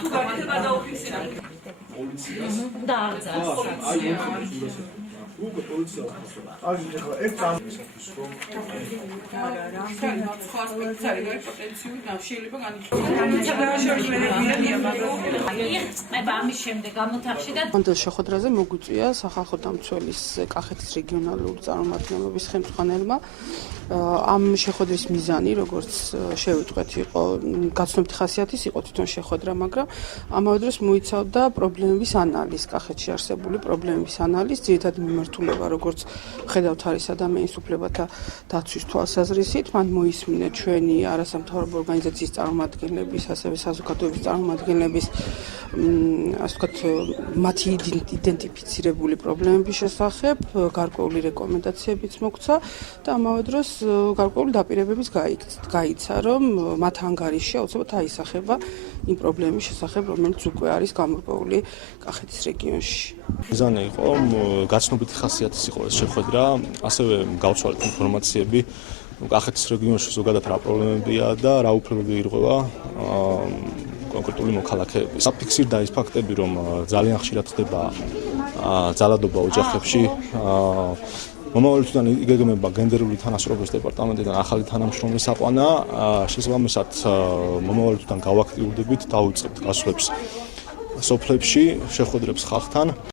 თუ გაკეთება დაუფიქსირა. და არ ძას. უკვე პოლიცია არის ახლა ერთ ამ სხვა ასპექტს არის პოტენციური და შეიძლება იწყება ამის შემდეგ გამოთახში და მანდელ შეხვედრაზე მოგვიწვია სახალხო დამცველის კახეთის რეგიონალური წარმომადგენლობის ხელმძღვანელმა ამ შეხვედრის მიზანი, როგორც შევიტყვეთ, იყო გაცნობითი ხასიათის იყო თვითონ შეხვედრა, მაგრამ ამავე დროს მოიცავდა პრობლემების ანალიზს, კახეთში არსებული პრობლემების ანალიზს, ძირითადი მიმართულება, როგორც ხედავთ არის ადამიანის უფლებათა დაცვის თვალსაზრისით, მან მოისმინა ჩვენი არასამთავრობო ორგანიზაციის წარმომადგენლების, ასევე საზოგადოების წარმომადგენლების, ასე ვთქვათ, მათი იდენტიფიცირებული პრობლემების შესახებ, გარკვეული რეკომენდაციებიც მოგვცა და ამავე დროს გარკვეული დაპირებებიც გაიცა, რომ მათ ანგარიშში აუცილებლად აისახება იმ პრობლემის შესახებ, რომელიც უკვე არის გამორკვეული კახეთის რეგიონში. მიზანი იყო გაცნობითი ხასიათის იყო ეს შეხვედრა, ასევე გავცვალეთ ინფორმაციები კახეთის რეგიონში ზოგადად რა პრობლემებია და რა უფლებები ირღვევა კონკრეტული მოქალაქეების. საფიქსირდა ის ფაქტები, რომ ძალიან ხშირად ხდება ძალადობა ოჯახებში. მომავალი თვიდან იგეგმება გენდერული თანასწორობის დეპარტამენტიდან ახალი თანამშრომლის აყვანა, შესაბამისად მომავალი თვიდან გავაქტიურდებით, დავიწყებთ გასვლებს სოფლებში, შეხვედრებს ხალხთან.